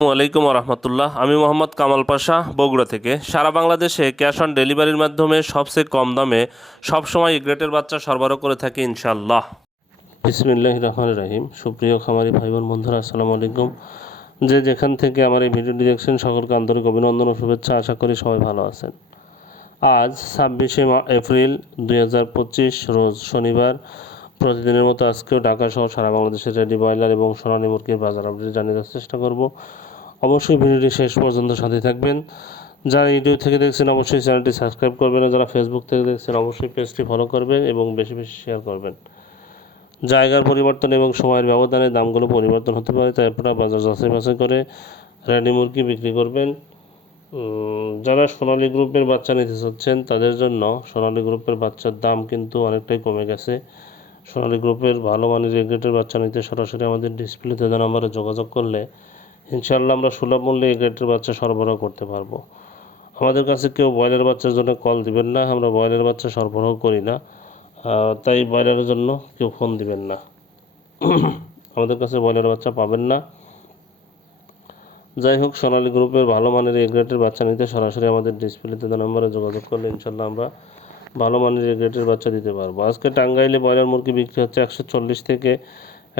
আসসালামু আলাইকুম রহমতুল্লাহ। আমি মোহাম্মদ কামাল পাশা, বগুড়া থেকে। সারা বাংলাদেশে ক্যাশ অন ডেলিভারির মাধ্যমে সবচেয়ে কম দামে সবসময় গ্রেটের বাচ্চা সরবরাহ করে থাকি ইনশাল্লাহ। বিসমিল্লাহির রহমানির রহিম। সুপ্রিয় খামারি ভাই বোন বন্ধুরা, আসসালামু আলাইকুম। যে যেখান থেকে আমার এই ভিডিওটি দেখছেন সকলকে আন্তরিক অভিনন্দন ও শুভেচ্ছা। আশা করি সবাই ভালো আছেন। আজ 26শে এপ্রিল 2025 রোজ শনিবার। প্রতিদিনের মতো আজকেও ঢাকা সহ সারা বাংলাদেশের রেডি ব্রয়লার এবং সোনালী মুরগির বাজার আপডেট জানিয়ে দেওয়ার চেষ্টা করব। অবশ্যই ভিডিওটি শেষ পর্যন্ত সাথে থাকবেন। যারা ইউটিউব থেকে দেখছেন অবশ্যই চ্যানেলটি সাবস্ক্রাইব করবেন, যারা ফেসবুক থেকে দেখছেন অবশ্যই পেজটি ফলো করবেন এবং বেশি বেশি শেয়ার করবেন। জায়গার পরিবর্তন এবং সময়ের ব্যবধানে দামগুলো পরিবর্তন হতে পারে, তাই আপনারা বাজার যাচাই বাছাই করে রেডি মুরগি বিক্রি করবেন। যারা সোনালী গ্রুপের বাচ্চা নিতে চাচ্ছেন তাদের জন্য সোনালী গ্রুপের বাচ্চার দাম কিন্তু অনেকটাই কমে গেছে। সোনালী গ্রুপের ভালো মানের রেগ্রেটের বাচ্চা নিতে সরাসরি আমাদের ডিসপ্লেতে দেওয়া নম্বরে যোগাযোগ করলে ইনশাআল্লাহ আমরা সুলভ মূল্যে এই গ্রেটের বাচ্চা সরবরাহ করতে পারবো। আমাদের কাছে কেউ ব্রয়লার বাচ্চার জন্য কল দিবেন না, আমরা ব্রয়লার বাচ্চা সরবরাহ করি না, তাই ব্রয়লারের জন্য কেউ ফোন দিবেন না। আমাদের কাছে ব্রয়লার বাচ্চা পাবেন না। যাই হোক, সোনালী গ্রুপের ভালো মানের এই গ্রেটের বাচ্চা নিতে সরাসরি আমাদের ডিসপ্লেতে দেওয়া নম্বরে যোগাযোগ করলে ইনশাআল্লাহ আমরা ভালো মানের এই গ্রেটের বাচ্চা দিতে পারবো। আজকে টাঙ্গাইলে ব্রয়লার মুরগি বিক্রি হচ্ছে 140 থেকে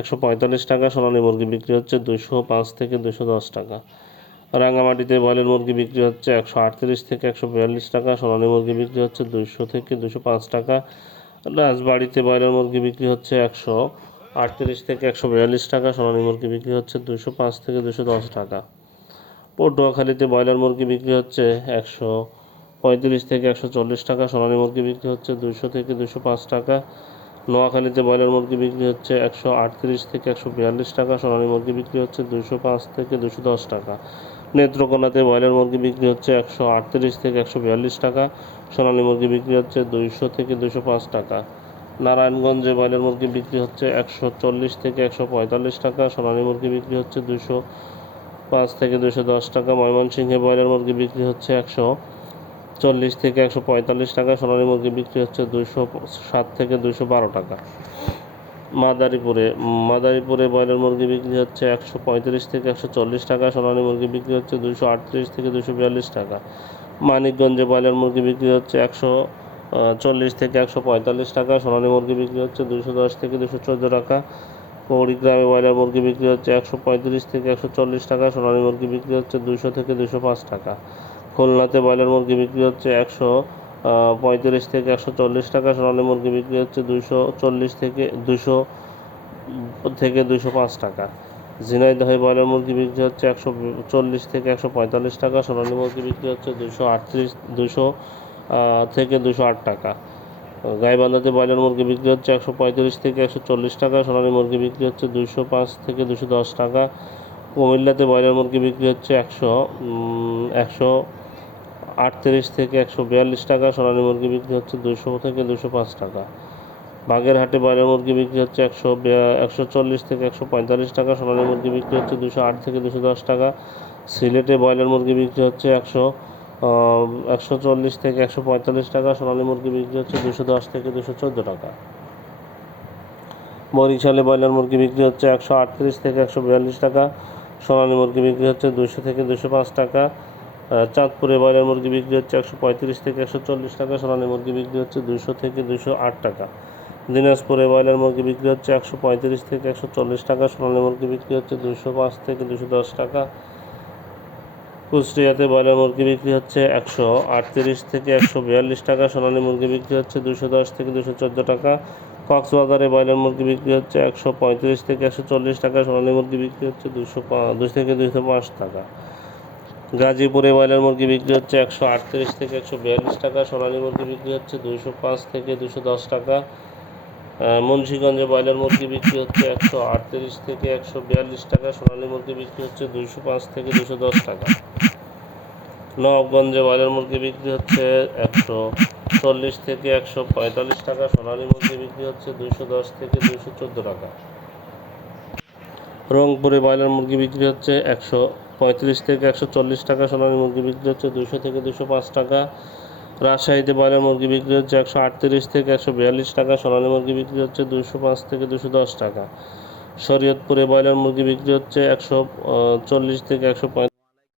145 টাকা, সোনালী মুরগি বিক্রি হচ্ছে 205 থেকে 210 টাকা। রাঙামাটিতে ব্রয়লার মুরগি বিক্রি হচ্ছে 138 থেকে 142 টাকা, সোনালী মুরগি বিক্রি হচ্ছে 200 থেকে 205 টাকা। রাজবাড়িতে ব্রয়লার মুরগি বিক্রি হচ্ছে 138 থেকে 142 টাকা, সোনালী মুরগি বিক্রি হচ্ছে 205 থেকে 210 টাকা। পটুয়াখালীতে ব্রয়লার মুরগি বিক্রি হচ্ছে 135 থেকে 140 টাকা, সোনালী মুরগি বিক্রি হচ্ছে 200 থেকে 205 টাকা। নোয়াখালীতে ব্রয়লার মুরগি বিক্রি হচ্ছে 138 থেকে 142 টাকা, সোনালী মুরগি বিক্রি হচ্ছে 205 থেকে 210 টাকা। নেত্রকোনাতে ব্রয়লার মুরগি বিক্রি হচ্ছে 138 থেকে 142 টাকা, সোনালী মুরগি বিক্রি হচ্ছে 200 থেকে 205 টাকা। নারায়ণগঞ্জে ব্রয়লার মুরগি বিক্রি হচ্ছে 140 থেকে 145 টাকা, সোনালী মুরগি বিক্রি হচ্ছে 205 থেকে 210 টাকা। ময়মনসিংহে ব্রয়লার মুরগি বিক্রি হচ্ছে 140 থেকে 145 টাকা, সোনালী মুরগি বিক্রি হচ্ছে 207 থেকে 212 টাকা। মাদারীপুরে ব্রয়লার মুরগি বিক্রি হচ্ছে 135 থেকে 140 টাকা, সোনালী মুরগি বিক্রি হচ্ছে 238 থেকে 242 টাকা। মানিকগঞ্জে ব্রয়লার মুরগি বিক্রি হচ্ছে 140 থেকে 145 টাকা, সোনালী মুরগি বিক্রি হচ্ছে 210 থেকে 214 টাকা। কুড়িগ্রামে ব্রয়লার মুরগি বিক্রি হচ্ছে 135 থেকে 140 টাকা, সোনালী মুরগি বিক্রি হচ্ছে 200 থেকে 205 টাকা। খুলনাতে ব্রয়লার মুরগি বিক্রি হচ্ছে 135 থেকে 140 টাকা, সোনালী মুরগি বিক্রি হচ্ছে 240 থেকে 205 টাকা। ঝিনাইদহে ব্রয়লার মুরগি বিক্রি হচ্ছে 140 থেকে 145 টাকা, সোনালী মুরগি বিক্রি হচ্ছে 200 থেকে 208 টাকা। গাইবান্ধাতে ব্রয়লার মুরগি বিক্রি হচ্ছে 135 থেকে 140 টাকা, সোনালী মুরগি বিক্রি হচ্ছে 205 থেকে 210 টাকা। কুমিল্লাতে ব্রয়লার মুরগি বিক্রি হচ্ছে 138 থেকে 142 টাকা, সোনালী মুরগি বিক্রি হচ্ছে 200 থেকে 205 টাকা। বাগেরহাটে ব্রয়লার মুরগি বিক্রি হচ্ছে 140 থেকে 145 টাকা, সোনালী মুরগি বিক্রি হচ্ছে 208 থেকে 210 টাকা। সিলেটে ব্রয়লার মুরগি বিক্রি হচ্ছে 140 থেকে 145 টাকা, সোনালী মুরগি বিক্রি হচ্ছে 210 থেকে 214 টাকা। বরিশালে ব্রয়লার মুরগি বিক্রি হচ্ছে 138 থেকে 142 টাকা, সোনালী মুরগি বিক্রি হচ্ছে 200 থেকে 205 টাকা। চাঁদপুরে ব্রয়লার মুরগি বিক্রি হচ্ছে 135 থেকে 140 টাকা, সোনালী মুরগি বিক্রি হচ্ছে 200 থেকে 208 টাকা। দিনাজপুরে ব্রয়লার মুরগি বিক্রি হচ্ছে 135 থেকে 140 টাকা, সোনালী মুরগি বিক্রি হচ্ছে 205 থেকে 210 টাকা। কুষ্টিয়াতে ব্রয়লার মুরগি বিক্রি হচ্ছে 138 থেকে 142 টাকা, সোনালী মুরগি বিক্রি হচ্ছে 210 থেকে 214 টাকা। কক্সবাজারে ব্রয়লার মুরগি বিক্রি হচ্ছে 135 থেকে 140 টাকা, সোনালী মুরগি বিক্রি হচ্ছে 200 থেকে 205 টাকা। গাজীপুরে ব্রয়লার মুরগি বিক্রি হচ্ছে 138 থেকে 142 টাকা, সোনালী মুরগি বিক্রি হচ্ছে 205 থেকে 210 টাকা। মুন্সিগঞ্জে ব্রয়লার মুরগি বিক্রি হচ্ছে 138 থেকে 142 টাকা, সোনালী মুরগি বিক্রি হচ্ছে 205 থেকে 210 টাকা। নবাবগঞ্জে ব্রয়লার মুরগি বিক্রি হচ্ছে 140 থেকে 145 টাকা, সোনালী মুরগি বিক্রি হচ্ছে 210 থেকে 214 টাকা। রংপুরে ব্রয়লার মুরগি বিক্রি হচ্ছে 135 থেকে 140 টাকা, সোনালী মুরগি বিক্রি হচ্ছে 200 থেকে 205 টাকা। রাজশাহীতে ব্রয়লার মুরগি বিক্রি হচ্ছে 138 থেকে 142 টাকা, সোনালী মুরগি বিক্রি হচ্ছে 205 থেকে 210 টাকা। শরীয়তপুরে ব্রয়লার মুরগি বিক্রি হচ্ছে 140 থেকে 150